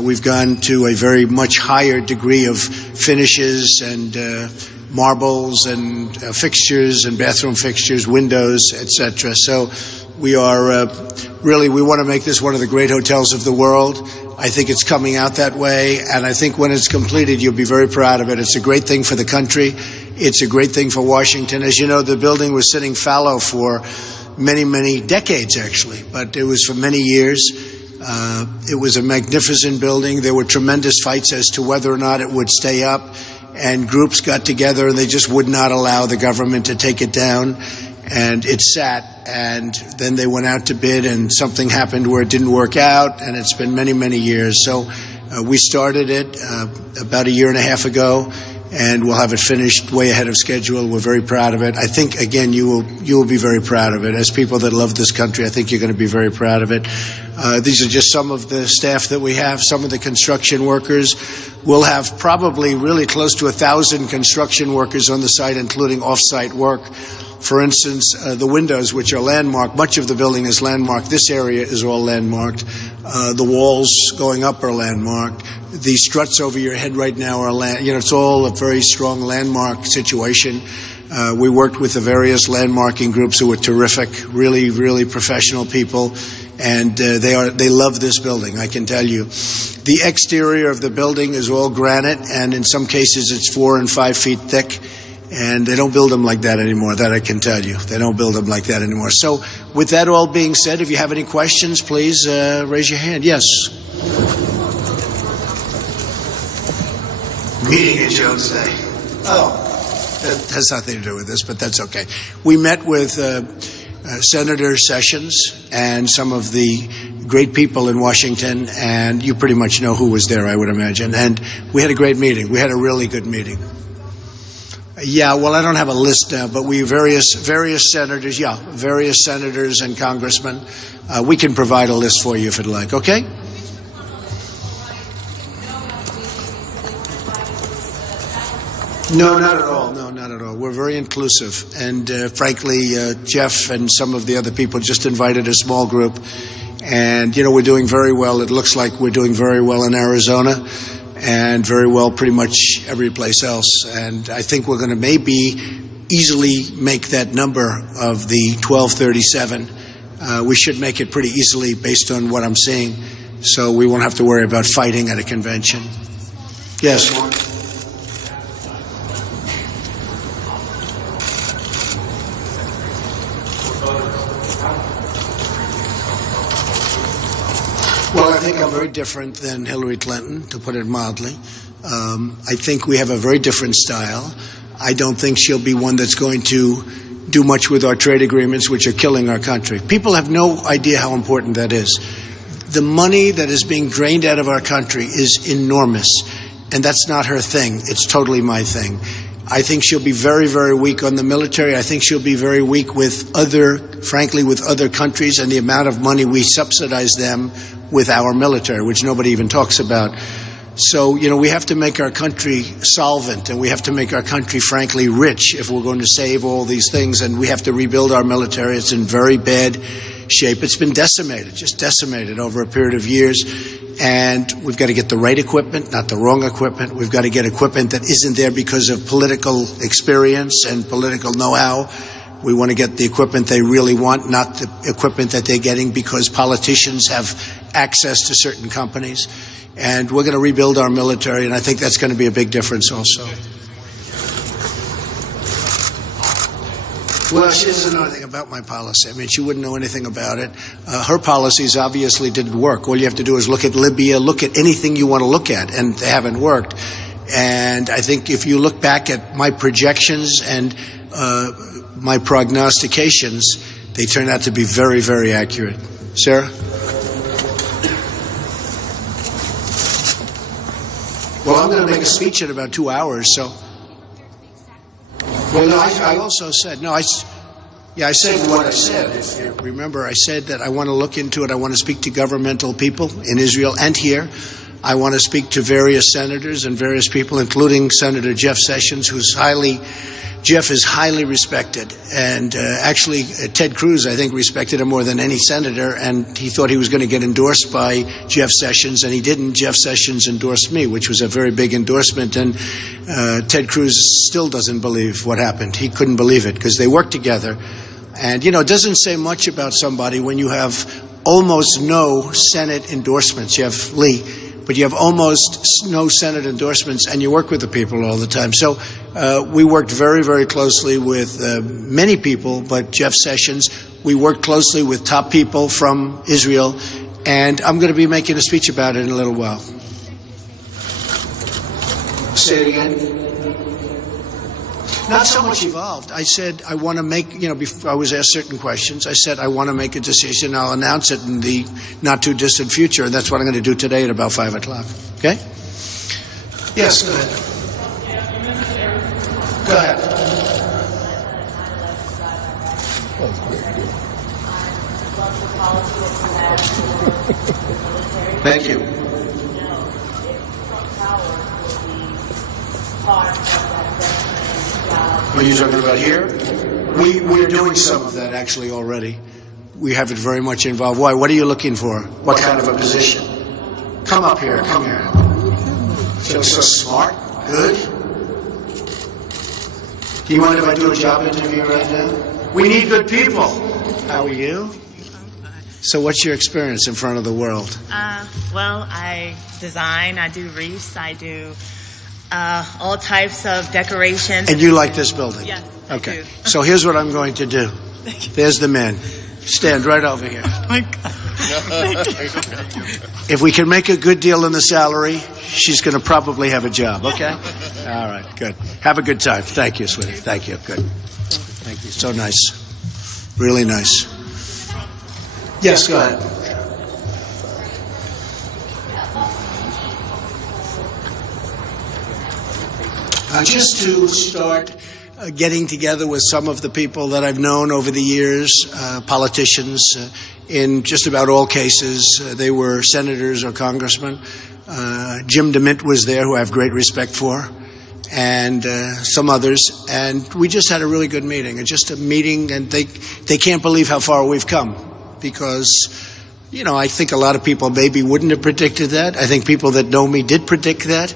We've gone to a very much higher degree of finishes and marbles and fixtures and bathroom fixtures, windows, etc. So we are we want to make this one of the great hotels of the world. I think it's coming out that way, and I think when it's completed, you'll be very proud of it. It's a great thing for the country. It's a great thing for Washington. As you know, the building was sitting fallow for many, many decades, actually, but it was for many years. It was a magnificent building. There were tremendous fights as to whether or not it would stay up, and groups got together, and they just would not allow the government to take it down, and it sat. And then they went out to bid, and something happened where it didn't work out, and it's been many, many years. So we started it about a year and a half ago, and we'll have it finished way ahead of schedule. We're very proud of it. I think, again, you will be very proud of it. As people that love this country, I think you're going to be very proud of it. These are just some of the staff that we have, some of the construction workers. We'll have probably really close to 1,000 construction workers on the site, including off-site work. For instance, the windows, which are landmarked, much of the building is landmarked. This area is all landmarked. The walls going up are landmarked. The struts over your head right now are it's all a very strong landmark situation. We worked with the various landmarking groups who were terrific, really, really professional people, and they love this building, I can tell you. The exterior of the building is all granite, and in some cases it's 4 and 5 feet thick. And they don't build them like that anymore, that I can tell you. They don't build them like that anymore. So with that all being said, if you have any questions, please raise your hand. Yes. Meeting at Jones Day. Oh, that has nothing to do with this, but that's okay. We met with Senator Sessions and some of the great people in Washington, and you pretty much know who was there, I would imagine. And we had a great meeting. We had a really good meeting. Yeah, well, I don't have a list now, but various senators, various senators and congressmen. We can provide a list for you if you'd like, okay? No, not at all. No, not at all. We're very inclusive. And frankly, Jeff and some of the other people just invited a small group. And, we're doing very well. It looks like we're doing very well in Arizona, and very well pretty much every place else. And I think we're going to maybe easily make that number of the 1237. We should make it pretty easily based on what I'm seeing, so we won't have to worry about fighting at a convention. Yes? Well, I think I'm very different than Hillary Clinton, to put it mildly. I think we have a very different style. I don't think she'll be one that's going to do much with our trade agreements, which are killing our country. People have no idea how important that is. The money that is being drained out of our country is enormous, and that's not her thing. It's totally my thing. I think she'll be very, very weak on the military. I think she'll be very weak with other countries and the amount of money we subsidize them with our military, which nobody even talks about. So, we have to make our country solvent, and we have to make our country, frankly, rich if we're going to save all these things, and we have to rebuild our military. It's in very bad shape. It's been just decimated over a period of years, and we've got to get the right equipment, not the wrong equipment. We've got to get equipment that isn't there because of political experience and political know-how. We want to get the equipment they really want, not the equipment that they're getting because politicians have access to certain companies. And we're going to rebuild our military, and I think that's going to be a big difference also. Well, she doesn't know anything about my policy. I mean, she wouldn't know anything about it. Her policies obviously didn't work. All you have to do is look at Libya, look at anything you want to look at, and they haven't worked. And I think if you look back at my projections and my prognostications, they turn out to be very, very accurate. Sarah? Well, I'm going to make a speech in about 2 hours, so. Well, no, I also said, I said what I said. If you remember, I said that I want to look into it. I want to speak to governmental people in Israel and here. I want to speak to various senators and various people, including Senator Jeff Sessions, who's highly Jeff is highly respected, and actually Ted Cruz, I think, respected him more than any senator, and he thought he was going to get endorsed by Jeff Sessions, and he didn't. Jeff Sessions endorsed me, which was a very big endorsement, and Ted Cruz still doesn't believe what happened. He couldn't believe it because they worked together. And, it doesn't say much about somebody when you have almost no Senate endorsements. You have Lee, but you have almost no Senate endorsements, and you work with the people all the time. So we worked very, very closely with many people, but Jeff Sessions. We worked closely with top people from Israel, and I'm going to be making a speech about it in a little while. Say it again. Not so much evolved. I said I want to make, before I was asked certain questions, I said I want to make a decision. I'll announce it in the not-too-distant future, and that's what I'm going to do today at about 5 o'clock. Okay? Yes, go ahead. Go ahead. Thank you. What are you talking about here? We're doing some of that actually already. We have it very much involved. Why? What are you looking for? What kind of a position? Come up here. Come here. You look so smart. Good. Do you mind if I do a job interview right now? We need good people. How are you? So what's your experience in front of the world? Well, I design, I do wreaths, I do all types of decorations. And you like this building? Yes. Okay. So here's what I'm going to do. There's the man. Stand right over here. Oh my God. If we can make a good deal in the salary, she's going to probably have a job. Okay? All right. Good. Have a good time. Thank you, sweetie. Thank you. Good. Thank you. So nice. Really nice. Yes, go ahead. Just to start getting together with some of the people that I've known over the years, politicians, in just about all cases. They were senators or congressmen. Jim DeMint was there, who I have great respect for, and some others. And we just had a really good meeting. And just a meeting, and they can't believe how far we've come. Because, I think a lot of people maybe wouldn't have predicted that. I think people that know me did predict that.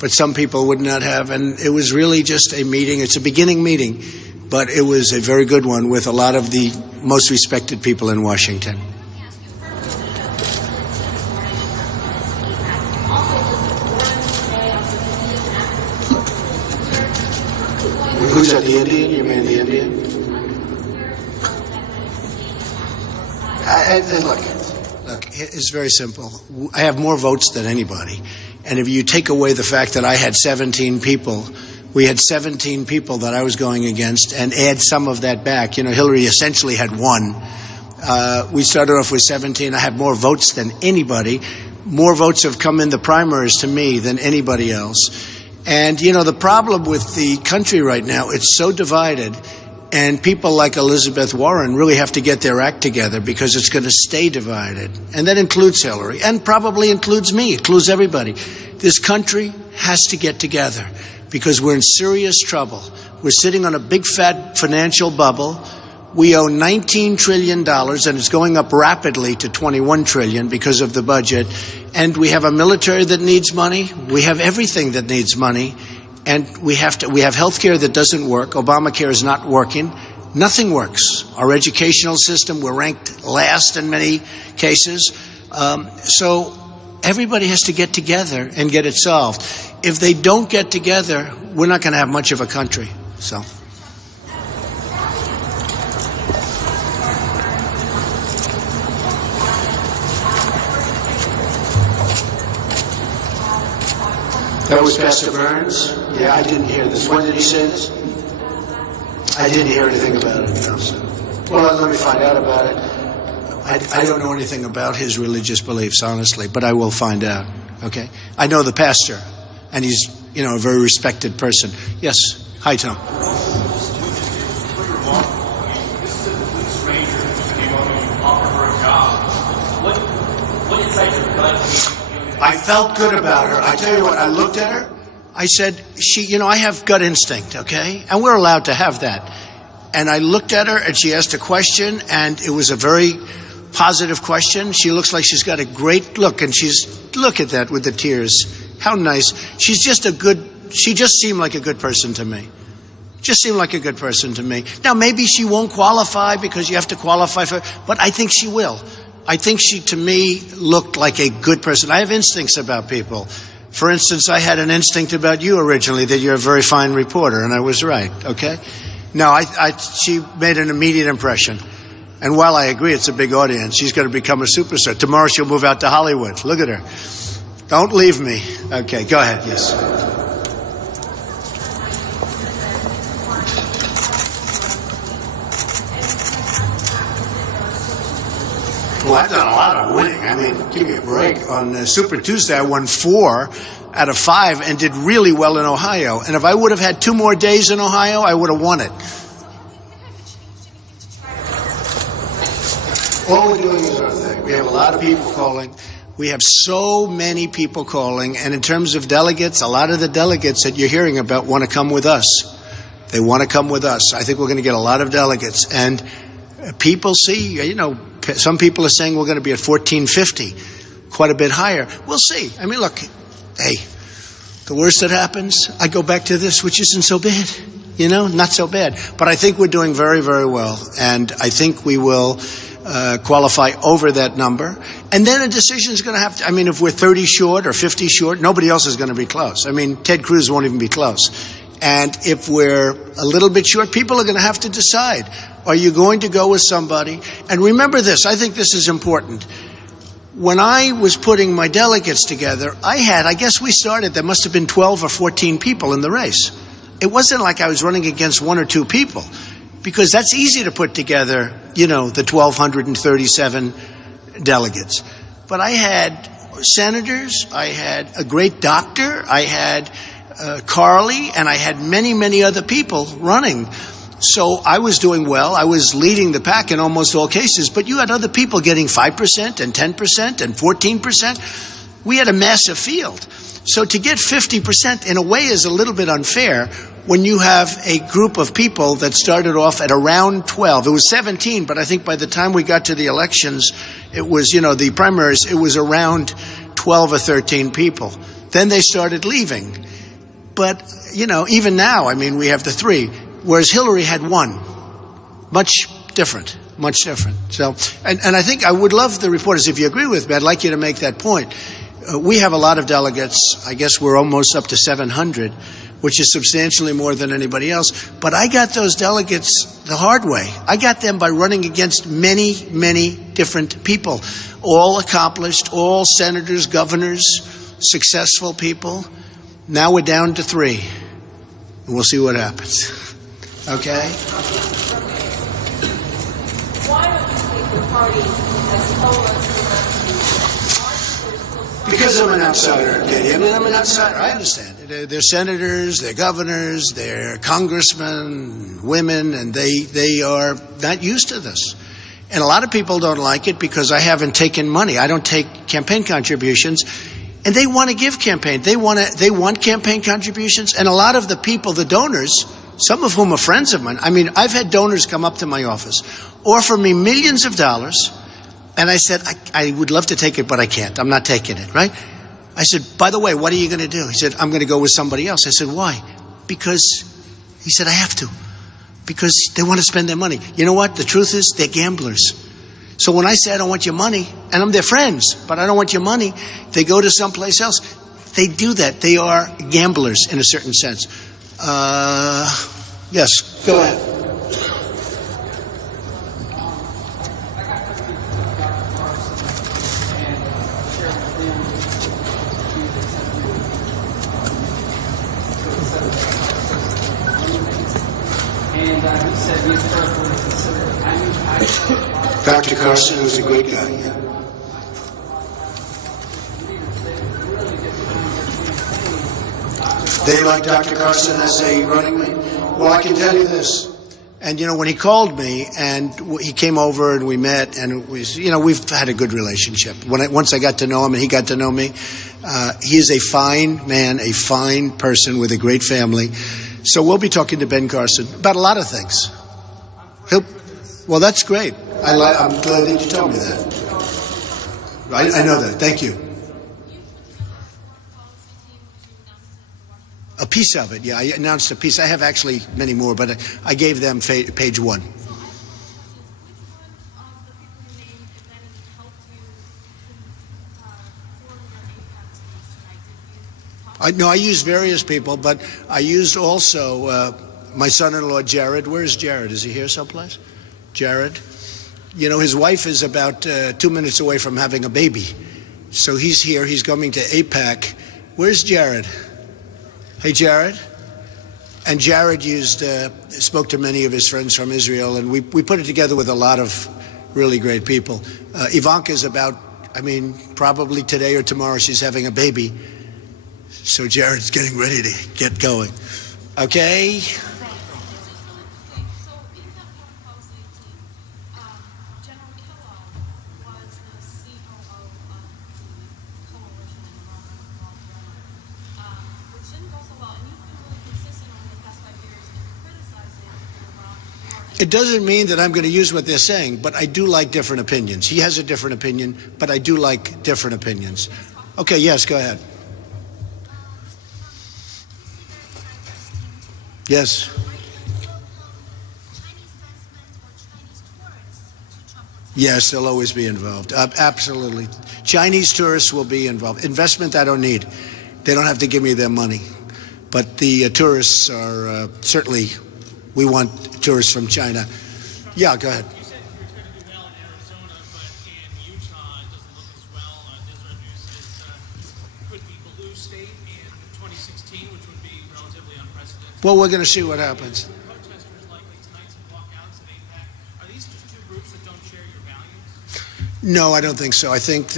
But some people would not have. And it was really just a meeting. It's a beginning meeting, but it was a very good one with a lot of the most respected people in Washington. Who's that, the Indian? You mean the Indian? Look, it's very simple. I have more votes than anybody. And if you take away the fact that I had 17 people, we had 17 people that I was going against, and add some of that back. Hillary essentially had 1. We started off with 17. I had more votes than anybody. More votes have come in the primaries to me than anybody else. And, the problem with the country right now, it's so divided. And people like Elizabeth Warren really have to get their act together because it's going to stay divided. And that includes Hillary, and probably includes me, includes everybody. This country has to get together because we're in serious trouble. We're sitting on a big fat financial bubble. We owe $19 trillion, and it's going up rapidly to $21 trillion because of the budget. And we have a military that needs money. We have everything that needs money. And we have health care that doesn't work. Obamacare is not working. Nothing works. Our educational system, we're ranked last in many cases. So everybody has to get together and get it solved. If they don't get together, we're not going to have much of a country. So. That was Pastor Burns? Yeah, I didn't hear this. When did he say this? I didn't hear anything about it. No, so. Well, let me find out about it. I don't know anything about his religious beliefs, honestly, but I will find out, okay? I know the pastor, and he's, a very respected person. Yes. Hi, Tom. What inside your gut? I felt good about her. I tell you what, I looked at her. I said, I have gut instinct, okay? And we're allowed to have that. And I looked at her, and she asked a question, and it was a very positive question. She looks like she's got a great look, and look at that with the tears. How nice. She just seemed like a good person to me. Just seemed like a good person to me. Now, maybe she won't qualify because you have to qualify but I think she will. I think she, to me, looked like a good person. I have instincts about people. For instance, I had an instinct about you originally, that you're a very fine reporter, and I was right, okay? No, she made an immediate impression. And while I agree it's a big audience, she's going to become a superstar. Tomorrow she'll move out to Hollywood. Look at her. Don't leave me. Okay, go ahead, yes. Well, I've done a lot of winning. I mean, give me a break. On Super Tuesday, I won 4 out of 5 and did really well in Ohio. And if I would have had 2 more days in Ohio, I would have won it. All we're doing is our thing. We have a lot of people calling. We have so many people calling. And in terms of delegates, a lot of the delegates that you're hearing about want to come with us. They want to come with us. I think we're going to get a lot of delegates. And people see, some people are saying we're going to be at 1450, quite a bit higher. We'll see. I mean, look, hey, the worst that happens, I go back to this, which isn't so bad, not so bad. But I think we're doing very, very well. And I think we will qualify over that number. And then a decision is going to have to, if we're 30 short or 50 short, nobody else is going to be close. Ted Cruz won't even be close. And if we're a little bit short, people are going to have to decide. Are you going to go with somebody? And remember this, I think this is important. When I was putting my delegates together, I guess we started, there must have been 12 or 14 people in the race. It wasn't like I was running against 1 or 2 people, because that's easy to put together, the 1,237 delegates. But I had senators, I had a great doctor, I had Carly, and I had many, many other people running. So I was doing well. I was leading the pack in almost all cases, but you had other people getting 5% and 10% and 14%. We had a massive field. So to get 50% in a way is a little bit unfair when you have a group of people that started off at around 12. It was 17, but I think by the time we got to the elections, it was, the primaries, it was around 12 or 13 people. Then they started leaving. But, even now, we have the 3. Whereas Hillary had 1. Much different. So, and I think I would love the reporters, if you agree with me, I'd like you to make that point. We have a lot of delegates. I guess we're almost up to 700, which is substantially more than anybody else. But I got those delegates the hard way. I got them by running against many, many different people, all accomplished, all senators, governors, successful people. Now we're down to 3, and we'll see what happens. Okay? Why don't you think the party has told us because I'm an outsider, Katie. I'm an outsider. I understand. They're senators, they're governors, they're congressmen, women, and they are not used to this. And a lot of people don't like it because I haven't taken money. I don't take campaign contributions. And they want to give campaign. They want campaign contributions. And a lot of the people, the donors, some of whom are friends of mine. I've had donors come up to my office, offer me millions of dollars. And I said, I would love to take it, but I can't. I'm not taking it, right? I said, by the way, what are you going to do? He said, I'm going to go with somebody else. I said, why? Because, he said, I have to. Because they want to spend their money. You know what? The truth is, they're gamblers. So when I say I don't want your money, and I'm their friends, but I don't want your money, they go to someplace else. They do that. They are gamblers in a certain sense. Yes, go ahead. And he said he's carefully considered. Dr. Carson was a great guy, yeah. They like Dr. Carson as a running mate? Well, I can tell you this. And, when he called me and he came over and we met and it was, we've had a good relationship. Once I got to know him and he got to know me, He is a fine man, a fine person with a great family. So we'll be talking to Ben Carson about a lot of things. Well, that's great. I'm glad that you told me that. I know that. Thank you. A piece of it, yeah. I announced a piece. I have actually many more, but I gave them page one. I used various people, but I used also my son-in-law, Jared. Where's Jared? Is he here someplace? Jared? You know, his wife is about 2 minutes away from having a baby. So he's here. He's coming to AIPAC. Where's Jared? Hey, Jared. And Jared spoke to many of his friends from Israel, and we put it together with a lot of really great people. Ivanka's probably today or tomorrow she's having a baby. So Jared's getting ready to get going. Okay? It doesn't mean that I'm going to use what they're saying, but I do like different opinions. He has a different opinion, but I do like different opinions. Okay, yes, go ahead. Yes. Yes, they'll always be involved. Absolutely. Chinese tourists will be involved. Investment, I don't need. They don't have to give me their money. But the tourists are certainly, we want tourists from China. Yeah, go ahead. You said you were going to do well in Arizona, but in Utah it doesn't look as well. Deseret News says it could be blue state in 2016, which would be relatively unprecedented. Well, we're going to see what happens. Protesters likely tonight to walk out at AIPAC. Are these just two groups that don't share your values? No, I don't think so. I think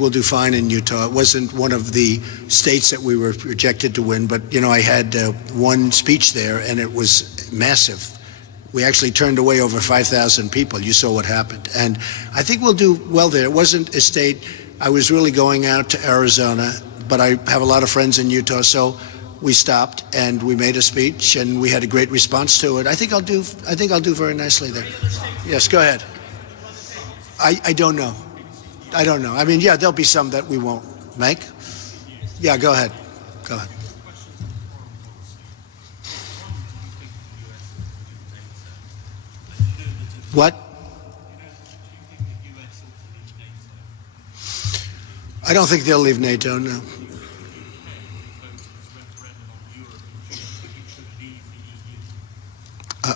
we'll do fine in Utah. It wasn't one of the states that we were projected to win, but I had one speech there, and it was massive. We actually turned away over 5,000 people. You saw what happened, and I think we'll do well there. It wasn't a state I was really going out to Arizona, but I have a lot of friends in Utah, so we stopped and we made a speech, and we had a great response to it. I think I'll do very nicely there. Yes, go ahead. I don't know. I don't know. I mean, yeah, there'll be some that we won't make. Yeah, go ahead. Go ahead. What? I don't think they'll leave NATO, no.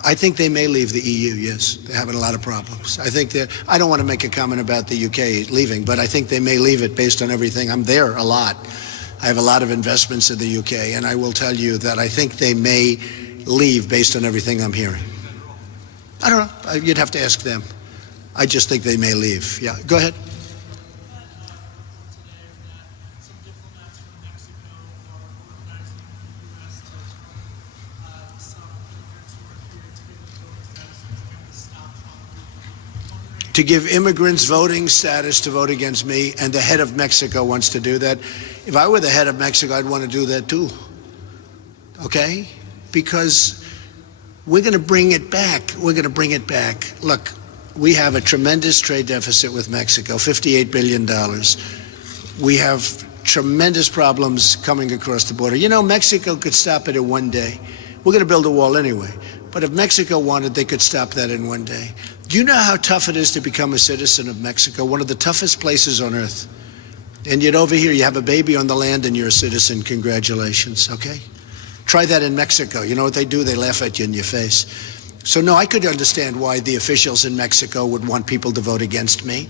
I think they may leave the EU, yes. They're having a lot of problems. I don't want to make a comment about the UK leaving, but I think they may leave it based on everything. I'm there a lot. I have a lot of investments in the UK, and I will tell you that I think they may leave based on everything I'm hearing. I don't know. You'd have to ask them. I just think they may leave. Yeah, go ahead. To give immigrants voting status to vote against me, and the head of Mexico wants to do that. If I were the head of Mexico, I'd want to do that too. Okay? Because we're going to bring it back. We're going to bring it back. Look, we have a tremendous trade deficit with Mexico, $58 billion. We have tremendous problems coming across the border. Mexico could stop it in one day. We're going to build a wall anyway. But if Mexico wanted, they could stop that in one day. Do you know how tough it is to become a citizen of Mexico? One of the toughest places on earth. And yet over here, you have a baby on the land and you're a citizen. Congratulations, okay? Try that in Mexico. You know what they do? They laugh at you in your face. So no, I could understand why the officials in Mexico would want people to vote against me.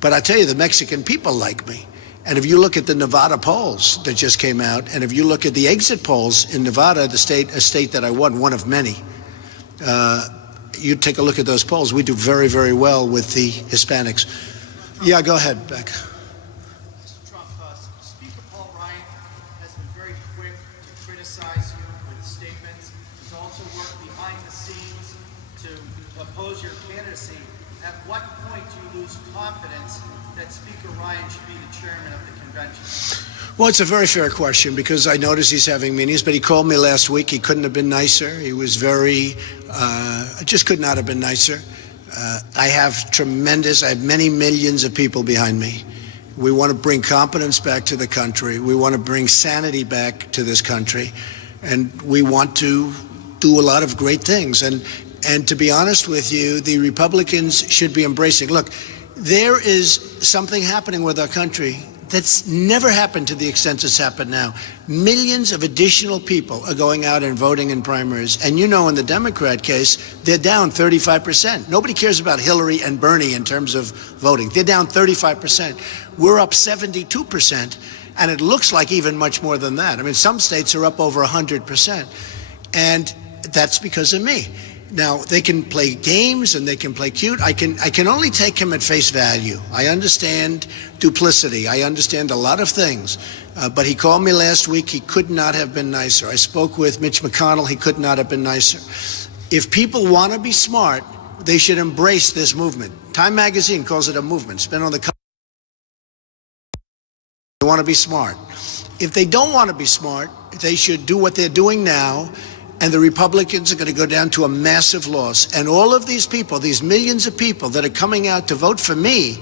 But I tell you, the Mexican people like me. And if you look at the Nevada polls that just came out, and if you look at the exit polls in Nevada, a state that I won, one of many, you take a look at those polls. We do very, very well with the Hispanics. Yeah, go ahead, Beck. Mr. Trump, Speaker Paul Ryan has been very quick to criticize you with statements. He's also worked behind the scenes to oppose your candidacy. At what point do you lose confidence that Speaker Ryan should be the chairman of the committee? convention? Well, it's a very fair question because I notice he's having meetings, but he called me last week. He couldn't have been nicer. He was very, just could not have been nicer. I have many millions of people behind me. We want to bring competence back to the country. We want to bring sanity back to this country. And we want to do a lot of great things. And to be honest with you, the Republicans should be embracing. Look, there is something happening with our country that's never happened to the extent it's happened now. Millions of additional people are going out and voting in primaries. And you know, in the Democrat case, they're down 35%. Nobody cares about Hillary and Bernie in terms of voting. They're down 35%. We're up 72%. And it looks like even much more than that. I mean, some states are up over 100%. And that's because of me. Now, they can play games and they can play cute. I can only take him at face value. I understand duplicity. I understand a lot of things. But he called me last week. He could not have been nicer. I spoke with Mitch McConnell. He could not have been nicer. If people want to be smart, they should embrace this movement. Time magazine calls it a movement. It's been on the cover. They want to be smart. If they don't want to be smart, they should do what they're doing now. And the Republicans are going to go down to a massive loss. And all of these people, these millions of people that are coming out to vote for me,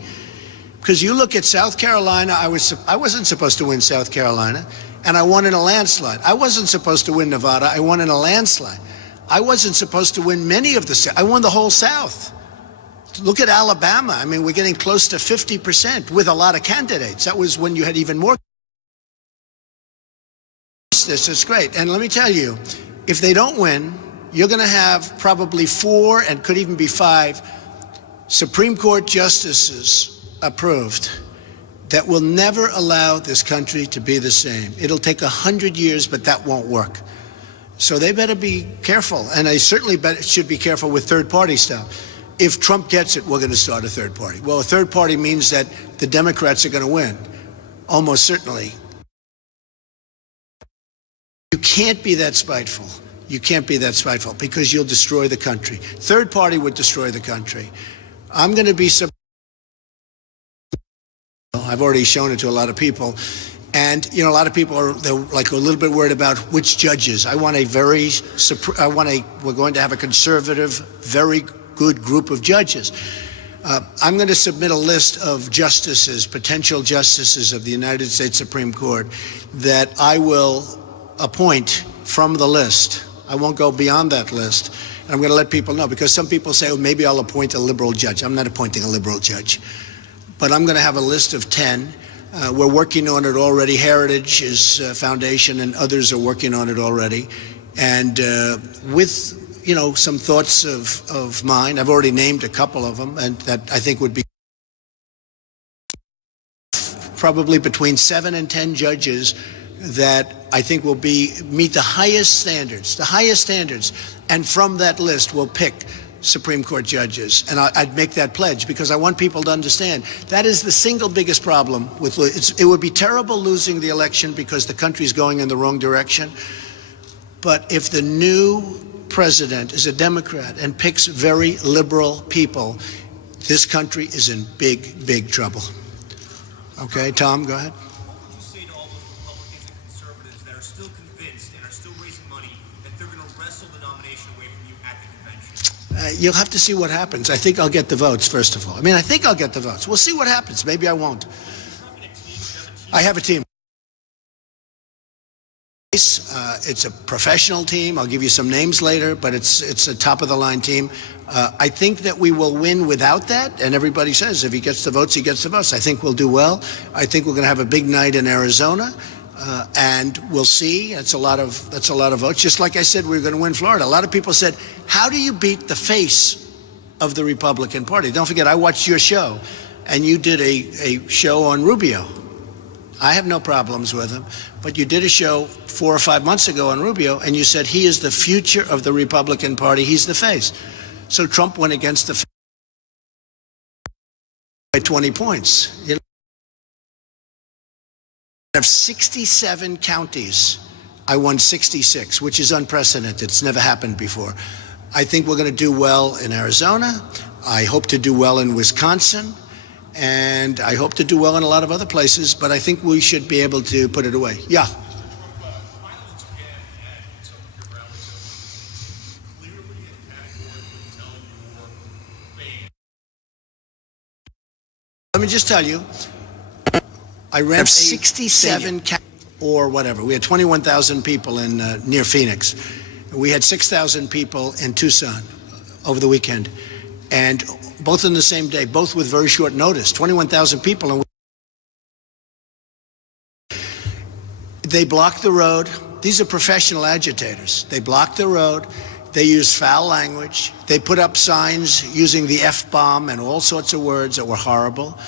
because you look at South Carolina, I wasn't supposed to win South Carolina, and I won in a landslide. I wasn't supposed to win Nevada. I won in a landslide. I wasn't supposed to win many of the states. I won the whole South. Look at Alabama. I mean, we're getting close to 50% with a lot of candidates. That was when you had even more. This is great. And let me tell you, if they don't win, you're going to have probably 4 and could even be 5 Supreme Court justices approved that will never allow this country to be the same. It'll take 100 years, but that won't work. So they better be careful. And they certainly should be careful with third-party stuff. If Trump gets it, we're going to start a third party. Well, a third party means that the Democrats are going to win, almost certainly. You can't be that spiteful. You can't be that spiteful because you'll destroy the country. Third party would destroy the country. I'm going to be I've already shown it to a lot of people. And, you know, a lot of people they're like a little bit worried about which judges. we're going to have a conservative, very good group of judges. I'm going to submit a list of justices, potential justices of the United States Supreme Court that I will appoint from the list. I won't go beyond that list. And I'm going to let people know because some people say, oh, maybe I'll appoint a liberal judge. I'm not appointing a liberal judge. But I'm going to have a list of 10. We're working on it already. Heritage is Foundation and others are working on it already. And with, you know, some thoughts of mine, I've already named a couple of them, and that I think would be probably between 7 and 10 judges that I think will meet the highest standards. And from that list, we'll pick Supreme Court judges. And I'd make that pledge because I want people to understand that is the single biggest problem with it would be terrible losing the election because the country's going in the wrong direction. But if the new president is a Democrat and picks very liberal people, this country is in big, big trouble. Okay, Tom, go ahead. What would you say to all those Republicans and conservatives that are still convinced and are still raising money that they're going to wrestle the nomination away from you at the convention? You'll have to see what happens. I think I'll get the votes, first of all. I mean, I think I'll get the votes. We'll see what happens. Maybe I won't. I have a team. It's a professional team. I'll give you some names later, but it's a top-of-the-line team. I think that we will win without that, and everybody says if he gets the votes, he gets the votes. I think we'll do well. I think we're going to have a big night in Arizona, and we'll see. That's a lot of votes. Just like I said, we're going to win Florida. A lot of people said, how do you beat the face of the Republican Party? Don't forget, I watched your show, and you did a show on Rubio. I have no problems with him, but you did a show 4 or 5 months ago on Rubio, and you said he is the future of the Republican Party. He's the face. So Trump went against the face by 20 points. You know, out of 67 counties, I won 66, which is unprecedented. It's never happened before. I think we're going to do well in Arizona. I hope to do well in Wisconsin. and I hope to do well in a lot of other places, but I think we should be able to put it away. Yeah. Violence again at some of your rallies clearly and categorically tell your fans. Let me just tell you, I ran 67 or whatever. We had 21,000 people in near Phoenix. We had 6,000 people in Tucson over the weekend, and both in the same day, both with very short notice. 21,000 people, and they blocked the road. These are professional agitators. They blocked the road. They used foul language. They put up signs using the F-bomb and all sorts of words that were horrible.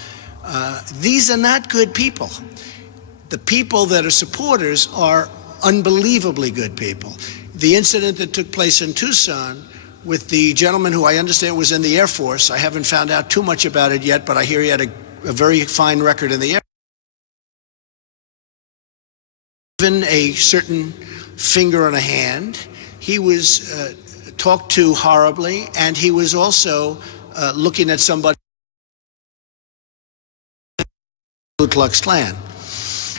These are not good people. The people that are supporters are unbelievably good people. The incident that took place in Tucson with the gentleman who I understand was in the Air Force, I haven't found out too much about it yet, but I hear he had a very fine record in the Air Force. Given a certain finger on a hand, he was talked to horribly, and he was also looking at somebody Ku Klux Klan.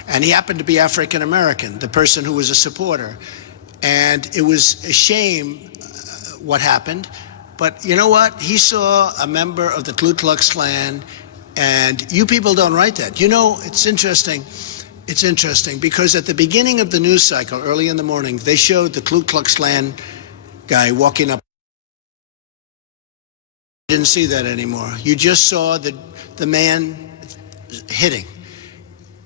And he happened to be African American, the person who was a supporter. And it was a shame what happened. But you know what? He saw a member of the Ku Klux Klan, and you people don't write that. You know, it's interesting. It's interesting because at the beginning of the news cycle, early in the morning, they showed the Ku Klux Klan guy walking up. You didn't see that anymore. You just saw the man hitting.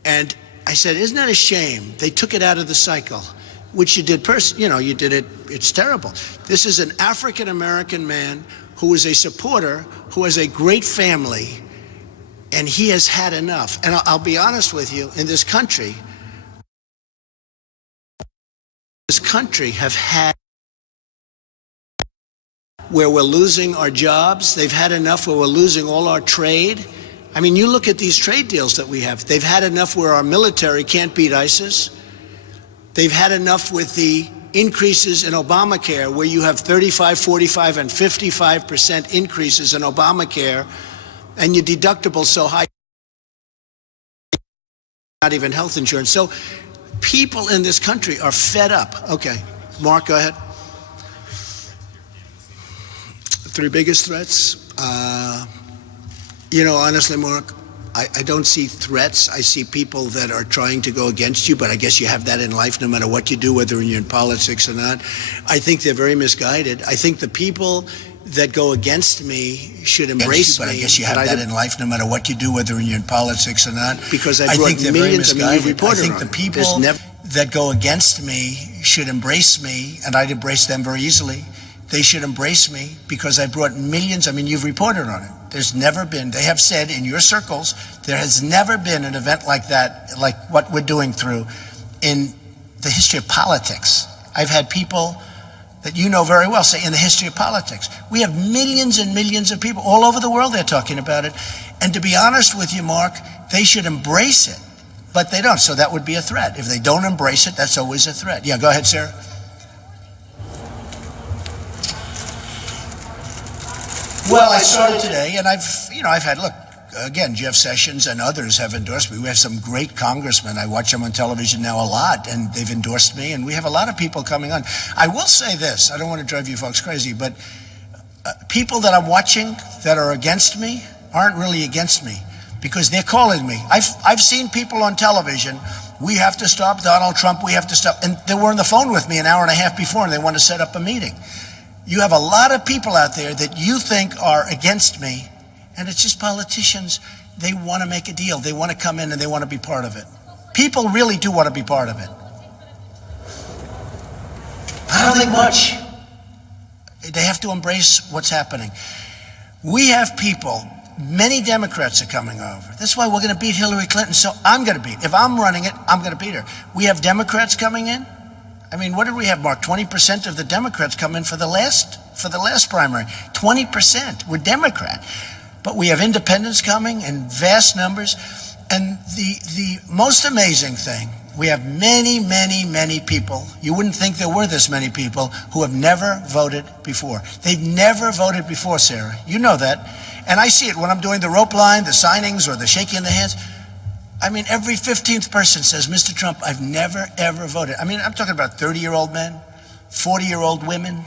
And I said, isn't that a shame? They took it out of the cycle, which you did you did it. It's terrible. This is an African-American man who is a supporter, who has a great family, and he has had enough. And I'll be honest with you, in this country have had where we're losing our jobs. They've had enough where we're losing all our trade. I mean, you look at these trade deals that we have. They've had enough where our military can't beat ISIS. They've had enough with the increases in Obamacare, where you have 35, 45, and 55% increases in Obamacare, and your deductible so high, not even health insurance. So people in this country are fed up. Okay, Mark, go ahead. Three biggest threats. Honestly, Mark, I don't see threats. I see people that are trying to go against you, but I guess you have that in life no matter what you do, whether you're in politics or not. I think they're very misguided. I think the people that go against me should embrace me. But I guess you have that in life no matter what you do, whether you're in politics or not. Because I think they're very misguided. I think the people that go against me should embrace me, and I'd embrace them very easily. They should embrace me because I brought millions. I mean, you've reported on it. There's never been, they have said in your circles, there has never been an event like that, like what we're doing through in the history of politics. I've had people that you know very well say in the history of politics. We have millions and millions of people all over the world, they're talking about it. And to be honest with you, Mark, they should embrace it, but they don't. So that would be a threat. If they don't embrace it, that's always a threat. Yeah, go ahead, Sarah. Well, I started today, and I've had, look, again, Jeff Sessions and others have endorsed me. We have some great congressmen. I watch them on television now a lot, and they've endorsed me, and we have a lot of people coming on. I will say this, I don't want to drive you folks crazy, but people that I'm watching that are against me aren't really against me because they're calling me. I've seen people on television, we have to stop Donald Trump, we have to stop, and they were on the phone with me an hour and a half before, and they want to set up a meeting. You have a lot of people out there that you think are against me, and it's just politicians. They want to make a deal. They want to come in and they want to be part of it. People really do want to be part of it. I don't think much. They have to embrace what's happening. We have people, many Democrats are coming over. That's why we're going to beat Hillary Clinton, so I'm going to beat. If I'm running it, I'm going to beat her. We have Democrats coming in. I mean, what did we have, Mark? 20% of the Democrats come in for the last primary. 20% were Democrat. But we have independents coming in vast numbers. And the most amazing thing, we have many, many, many people. You wouldn't think there were this many people who have never voted before. They've never voted before, Sarah. You know that. And I see it when I'm doing the rope line, the signings, or the shaking of the hands. I mean, every 15th person says, Mr. Trump, I've never, ever voted. I mean, I'm talking about 30-year-old men, 40-year-old women,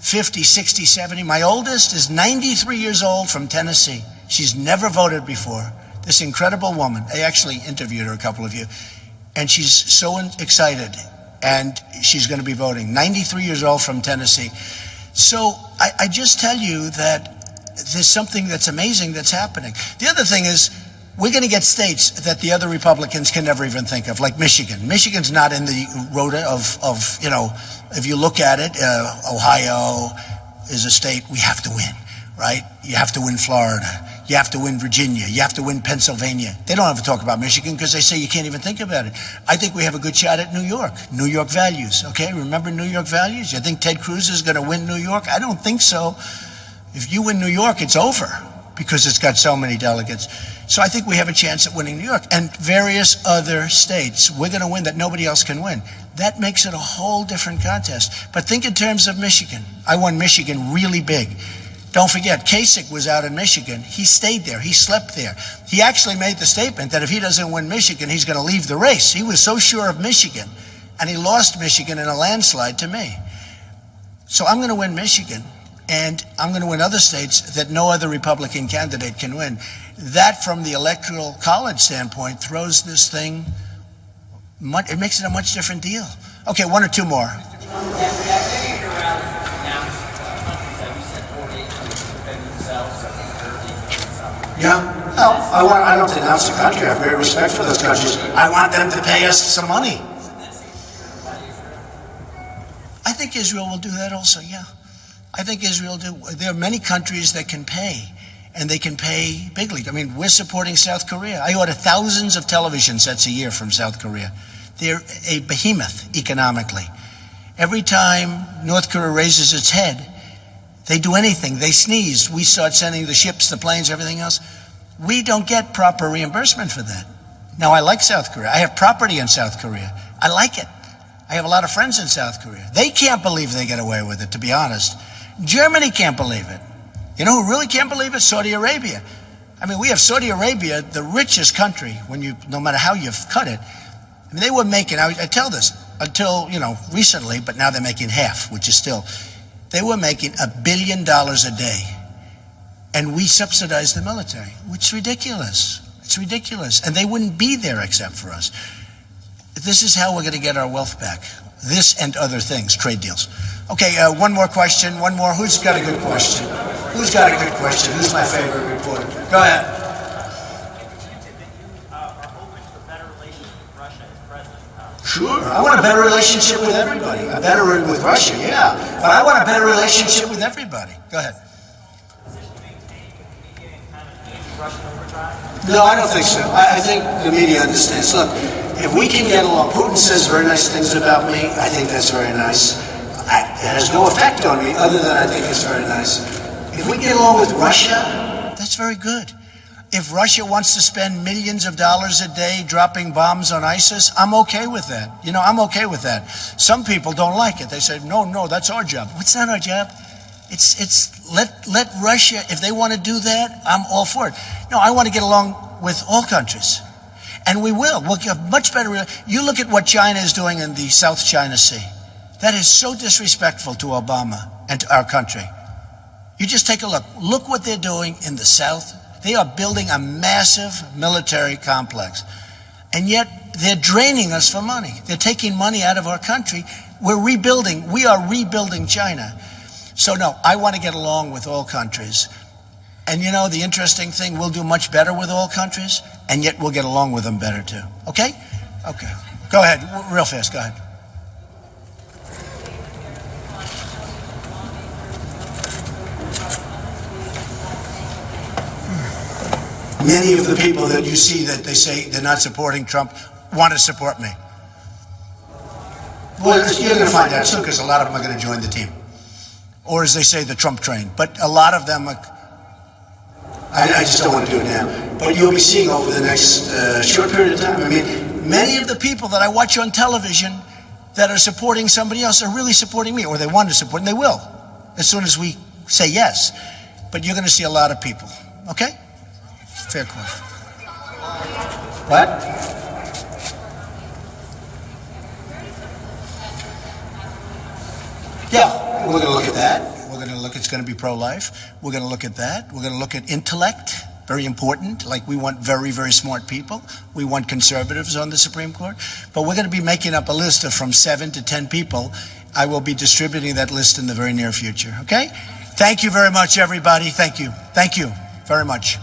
50, 60, 70. My oldest is 93 years old from Tennessee. She's never voted before. This incredible woman. I actually interviewed her, a couple of you. And she's so excited. And she's going to be voting. 93 years old from Tennessee. So I just tell you that there's something that's amazing that's happening. The other thing is, we're going to get states that the other Republicans can never even think of, like Michigan. Michigan's not in the rota of you know, if you look at it, Ohio is a state we have to win, right? You have to win Florida. You have to win Virginia. You have to win Pennsylvania. They don't ever talk about Michigan because they say you can't even think about it. I think we have a good shot at New York. New York values, okay? Remember New York values? You think Ted Cruz is going to win New York? I don't think so. If you win New York, it's over because it's got so many delegates. So I think we have a chance at winning New York and various other states. We're going to win that nobody else can win. That makes it a whole different contest. But think in terms of Michigan. I won Michigan really big. Don't forget, Kasich was out in Michigan. He stayed there. He slept there. He actually made the statement that if he doesn't win Michigan, he's going to leave the race. He was so sure of Michigan, and he lost Michigan in a landslide to me. So I'm going to win Michigan, and I'm going to win other states that no other Republican candidate can win. That, from the Electoral College standpoint, throws this thing, it makes it a much different deal. Okay, one or two more. Yeah. No, I don't denounce the country. I have great respect for those countries. I want them to pay us some money. I think Israel will do that also, yeah. I think Israel do. There are many countries that can pay, and they can pay bigly. I mean, we're supporting South Korea. I order thousands of television sets a year from South Korea. They're a behemoth economically. Every time North Korea raises its head, they do anything. They sneeze. We start sending the ships, the planes, everything else. We don't get proper reimbursement for that. Now, I like South Korea. I have property in South Korea. I like it. I have a lot of friends in South Korea. They can't believe they get away with it, to be honest. Germany can't believe it. You know who really can't believe it? Saudi Arabia. I mean, we have Saudi Arabia, the richest country, when you, no matter how you've cut it. I mean, they were making, I tell this, until, you know, recently, but now they're making half, which is still, they were making $1 billion a day. And we subsidized the military, which is ridiculous. It's ridiculous. And they wouldn't be there except for us. This is how we're going to get our wealth back. This and other things, trade deals. Okay, one more question, one more. Who's got a good question? Who's got a good question? Who's my favorite reporter? Go ahead. Sure, I want a better relationship with everybody. A better with Russia, yeah. But I want a better relationship with everybody. Go ahead. No, I don't think so. I think the media understands. Look, if we can get along, Putin says very nice things about me. I think that's very nice. It has no effect on me other than I think it's very nice. If we get along with Russia, that's very good. If Russia wants to spend millions of dollars a day dropping bombs on ISIS, I'm okay with that. You know, I'm okay with that. Some people don't like it. They say, no, that's our job. What's not our job? It's let Russia, if they want to do that, I'm all for it. No, I want to get along with all countries. And we will. We'll get much better. You look at what China is doing in the South China Sea. That is so disrespectful to Obama and to our country. You just take a look. Look what they're doing in the South. They are building a massive military complex. And yet they're draining us for money. They're taking money out of our country. We're rebuilding. We are rebuilding China. So no, I want to get along with all countries. And you know, the interesting thing, we'll do much better with all countries, and yet we'll get along with them better too. Okay? Okay. Go ahead, real fast, go ahead. Many of the people that you see that they say they're not supporting Trump want to support me. Well, you're going to find out soon because a lot of them are going to join the team. Or as they say, the Trump train. But a lot of them are, I just don't want to do it now. But you'll be seeing over the next short period of time. I mean, many of the people that I watch on television that are supporting somebody else are really supporting me, or they want to support, and they will, as soon as we say yes. but you're going to see a lot of people. Okay? Fair question. What? Yeah, we're going to look at that. We're going to look, it's going to be pro-life. We're going to look at that. We're going to look at intellect, very important. Like, we want very, very smart people. We want conservatives on the Supreme Court. But we're going to be making up a list of from 7 to 10 people. I will be distributing that list in the very near future, okay? Thank you very much, everybody. Thank you. Thank you very much.